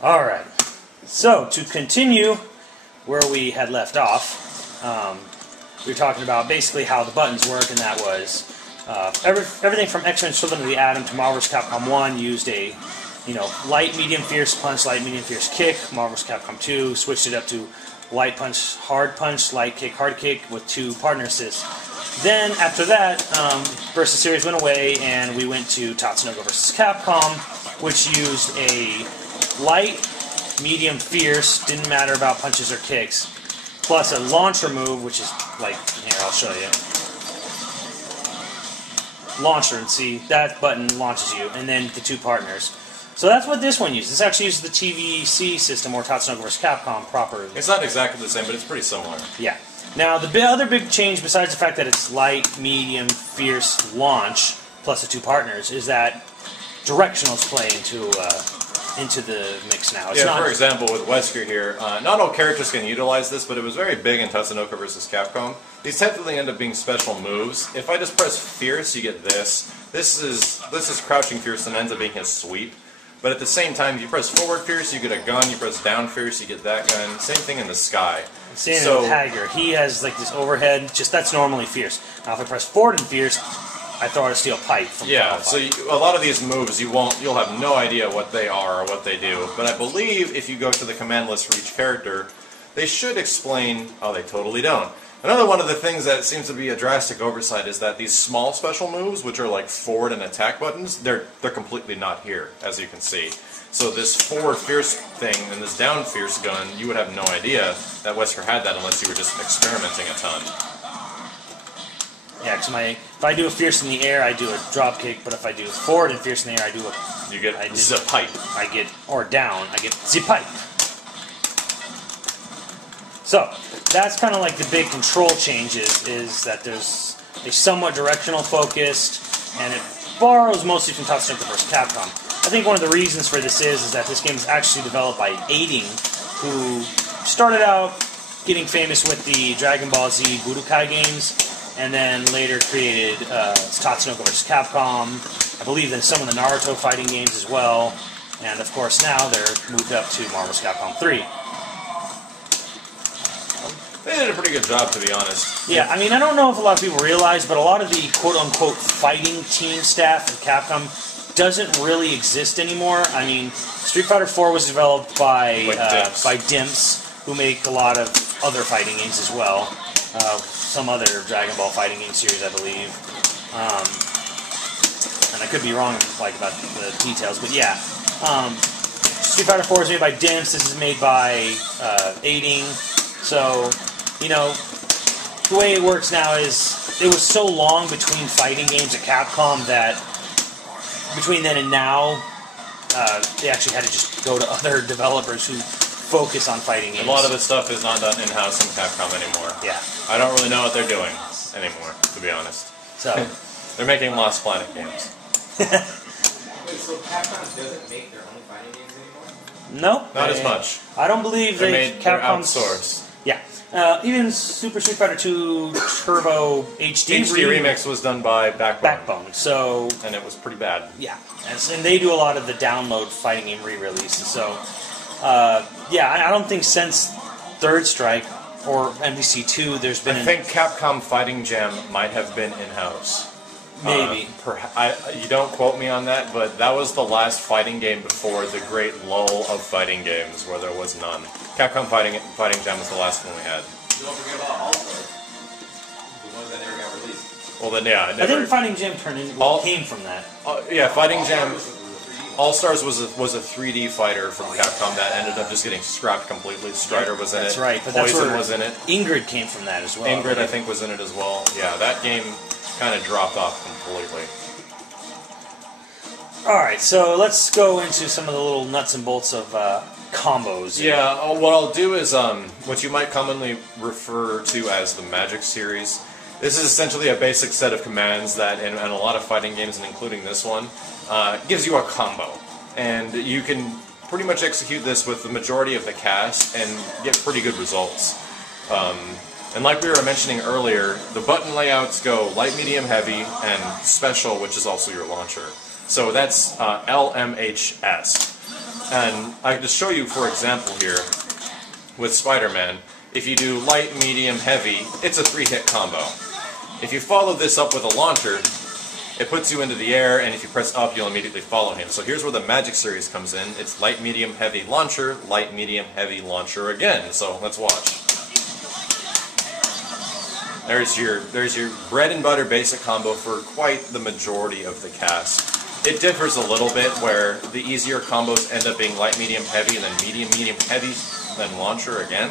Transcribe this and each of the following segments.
Alright, so to continue where we had left off, we were talking about basically how the buttons work, and that was everything from X-Men Children of the Atom to Marvel vs. Capcom 1 used a light, medium, fierce punch, light, medium, fierce kick. Marvel vs. Capcom 2 switched it up to light punch, light kick, hard kick with 2 partner assists. Then after that, Versus Series went away, and we went to Tatsunoko vs. Capcom, which used a light, medium, fierce, didn't matter about punches or kicks, plus a launcher move, which is like, here, I'll show you. Launcher, and see, that button launches you, and then the 2 partners. So that's what this one uses. This actually uses the TVC system, or Tatsunoko vs. Capcom proper. It's not exactly the same, but it's pretty similar. Yeah. Now, the other big change, besides the fact that it's light, medium, fierce, launch, plus the 2 partners, is that directionals play into the mix now. It's for example, with Wesker here, not all characters can utilize this, but it was very big in Tatsunoko vs. Capcom. These technically end up being special moves. If I just press Fierce, you get this. This is Crouching Fierce and ends up being his sweep. But at the same time, if you press Forward Fierce, you get a gun. You press Down Fierce, you get that gun. Same thing in the sky. Same with Hager. He has like this overhead, that's normally Fierce. Now if I press Forward and Fierce, I throw out a steel pipe from so a lot of these moves, you'll have no idea what they are or what they do. But I believe if you go to the command list for each character, they should explain. Oh, they totally don't. Another one of the things that seems to be a drastic oversight is that these small special moves, which are like forward and attack buttons, they're completely not here, as you can see. So this forward fierce thing and this down fierce gun, you would have no idea that Wesker had that unless you were just experimenting a ton. Yeah, because if I do a fierce in the air, I do a drop kick, but if I do forward and fierce in the air, I do a... You get zip pipe. Or down, I get zip pipe. So, that's kind of like the big control changes, is that there's a somewhat directional focused, and it borrows mostly from Tatsunoko vs. Capcom. I think one of the reasons for this is that this game is actually developed by Aiding, who started out getting famous with the Dragon Ball Z Budokai games, and then later created Tatsunoko vs. Capcom, I believe then some of the Naruto fighting games as well, and of course now they're moved up to Marvel vs. Capcom 3. They did a pretty good job, to be honest. Yeah, I mean, I don't know if a lot of people realize, but a lot of the quote-unquote fighting team staff at Capcom doesn't really exist anymore. I mean, Street Fighter 4 was developed by Dimps, who make a lot of other fighting games as well. Some other Dragon Ball fighting game series, I believe. And I could be wrong about the details, but yeah. Street Fighter 4 is made by Dimps. This is made by Aiding. So, the way it works now is it was so long between fighting games at Capcom that between then and now, they actually had to just go to other developers who focus on fighting games. A lot of the stuff is not done in-house in Capcom anymore. Yeah. I don't really know what they're doing anymore, to be honest. So they're making Lost Planet games. Wait, so Capcom doesn't make their own fighting games anymore? No. Not as much. I don't believe they're Capcom's outsourced. Yeah. Even Super Street Fighter 2 Turbo HD Remix was done by Backbone. So, and it was pretty bad. Yeah. And they do a lot of the download fighting game re-releases. So, yeah, I don't think since Third Strike or MVC2 there's been... I think Capcom Fighting Jam might have been in-house. Maybe. You don't quote me on that, but that was the last fighting game before the great lull of fighting games where there was none. Capcom Fighting Jam was the last one we had. Don't forget about All-Stars. The ones that never got released. Well then, yeah. I think Fighting Jam came from that. Yeah, Fighting Jam... All-Stars was a 3D fighter from Capcom that ended up just getting scrapped completely. Strider was in it. That's right. But Poison was in it. Ingrid came from that as well. Ingrid, I think, was in it as well. Yeah, that game kind of dropped off completely. Alright, so let's go into some of the little nuts and bolts of combos. Yeah, what I'll do is what you might commonly refer to as the Magic series. This is essentially a basic set of commands that, in a lot of fighting games, and including this one, gives you a combo. And you can pretty much execute this with the majority of the cast and get pretty good results. And like we were mentioning earlier, the button layouts go light, medium, heavy, and special, which is also your launcher. So that's LMHS. And I can just show you, for example, here with Spider-Man. If you do light, medium, heavy, it's a 3-hit combo. If you follow this up with a launcher, it puts you into the air, and if you press up, you'll immediately follow him. So here's where the Magic series comes in. It's light, medium, heavy, launcher, light, medium, heavy, launcher again. So let's watch. There's your bread and butter basic combo for quite the majority of the cast. It differs a little bit where the easier combos end up being light, medium, heavy, and then medium, medium, heavy, then launcher again,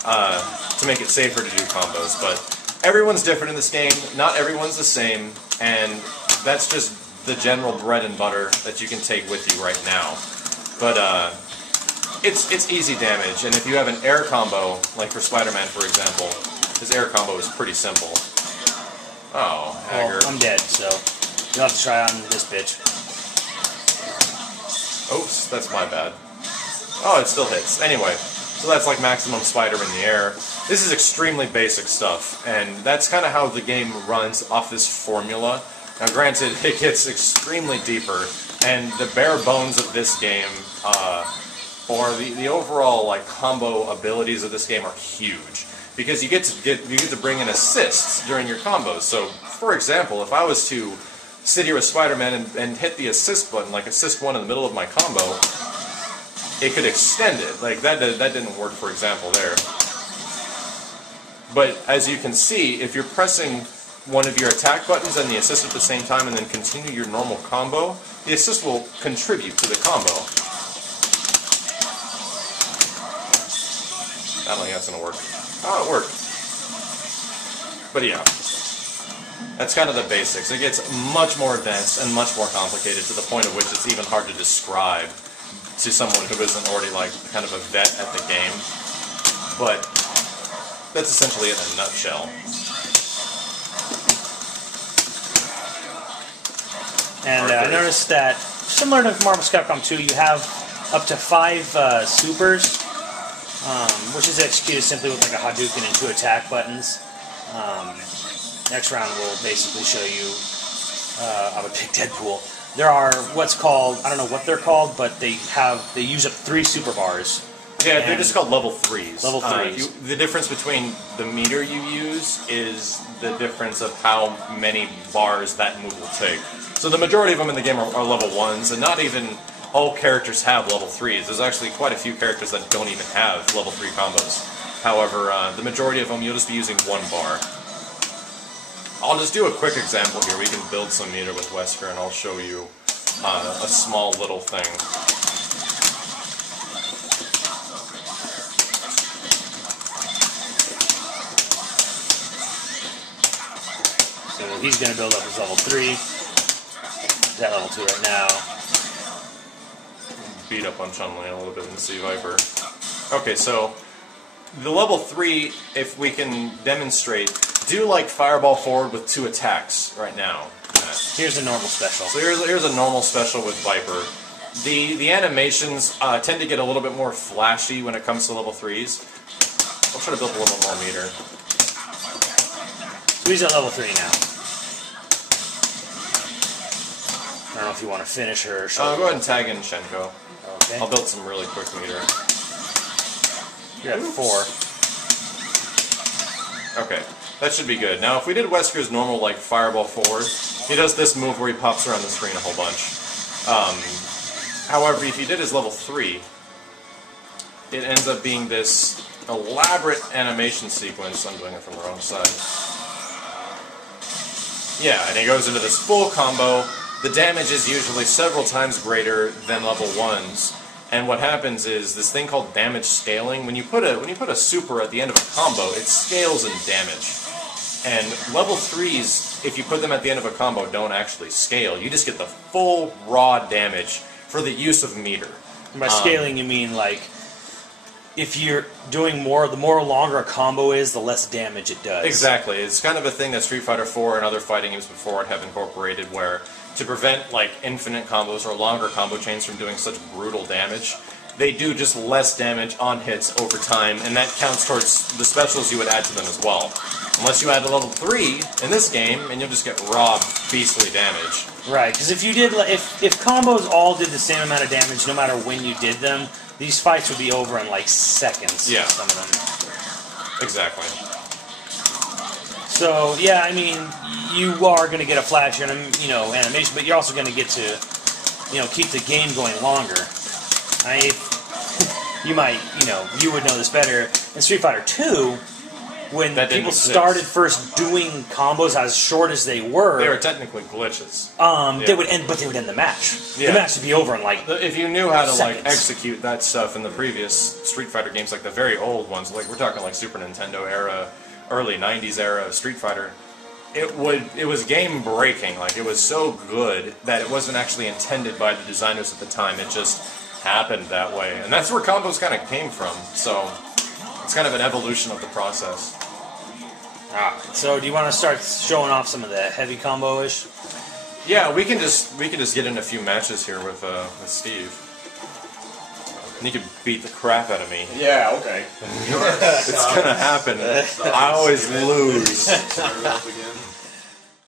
to make it safer to do combos. But everyone's different in this game, not everyone's the same, and that's just the general bread and butter that you can take with you right now. But it's easy damage, and if you have an air combo, like for Spider-Man for example, his air combo is pretty simple. Oh, Hager. Well, I'm dead, so you'll have to try on this bitch. Oops, that's my bad. Oh, it still hits. Anyway, so that's like maximum spider in the air. This is extremely basic stuff, and that's kind of how the game runs off this formula. Now granted, it gets extremely deeper, and the bare bones of this game, or the overall like combo abilities of this game are huge. Because you get to bring in assists during your combos. So, for example, if I was to sit here with Spider-Man and hit the assist button, like assist 1 in the middle of my combo, it could extend it. Like that didn't work, for example, there. But as you can see, if you're pressing one of your attack buttons and the assist at the same time, and then continue your normal combo, the assist will contribute to the combo. I don't think that's gonna work. Oh, it worked. But yeah, that's kind of the basics. It gets much more advanced and much more complicated to the point of which it's even hard to describe to someone who isn't already like kind of a vet at the game. But that's essentially it in a nutshell. And I noticed that, similar to Marvel Capcom 2, you have up to 5 supers, which is executed simply with like a Hadouken and 2 attack buttons. Next round will basically show you, I would pick Deadpool. There are what's called, I don't know what they're called, but they use up 3 super bars. Yeah, they're just called level 3s. Level 3s. The difference between the meter you use is the difference of how many bars that move will take. So the majority of them in the game are level 1s, and not even all characters have level 3s. There's actually quite a few characters that don't even have level 3 combos. However, the majority of them, you'll just be using 1 bar. I'll just do a quick example here. We can build some meter with Wesker, and I'll show you a small little thing. So he's going to build up his level 3. He's at level 2 right now. Beat up on Chun-Li a little bit and see Viper. Okay, so the level 3, if we can demonstrate, do like Fireball forward with 2 attacks right now. Here's a normal special. So here's a normal special with Viper. The animations tend to get a little bit more flashy when it comes to level 3s. I'll try to build a little bit more meter. So he's at level 3 now. I don't know if you want to finish her or show. Go ahead and tag in Shenko. Okay. I'll build some really quick meter. You're at 4. Okay, that should be good. Now, if we did Wesker's normal, like, Fireball forward, he does this move where he pops around the screen a whole bunch. However, if you did his level 3, it ends up being this elaborate animation sequence. I'm doing it from the wrong side. Yeah, and he goes into this full combo. The damage is usually several times greater than level 1s. And what happens is this thing called damage scaling. When you put a super at the end of a combo, it scales in damage. And level 3s, if you put them at the end of a combo, don't actually scale. You just get the full raw damage for the use of meter. And by scaling, you mean like if you're doing more, the more longer a combo is, the less damage it does. Exactly. It's kind of a thing that Street Fighter 4 and other fighting games before it have incorporated, where to prevent like infinite combos or longer combo chains from doing such brutal damage, they do just less damage on hits over time, and that counts towards the specials you would add to them as well. Unless you add a level 3 in this game, and you'll just get raw beastly damage. Right, because if you did, if combos all did the same amount of damage, no matter when you did them, these fights would be over in like seconds. Yeah, some of them. Exactly. So yeah, I mean, you are going to get a flash animation, but you're also going to get to, keep the game going longer. You might, you would know this better. In Street Fighter 2, when people started first doing combos as short as they were technically glitches. They would end the match. Yeah. The match would be over in like if you knew how to seconds. execute that stuff in the previous Street Fighter games, like the very old ones, like we're talking like Super Nintendo era, early '90s era of Street Fighter, it was game breaking. Like it was so good that it wasn't actually intended by the designers at the time. It just happened that way, and that's where combos kind of came from. So it's kind of an evolution of the process. So do you want to start showing off some of the heavy combo-ish? Yeah, we can just get in a few matches here with Steve. And you can beat the crap out of me. Yeah, okay. It's gonna happen. I always lose. Start it up again.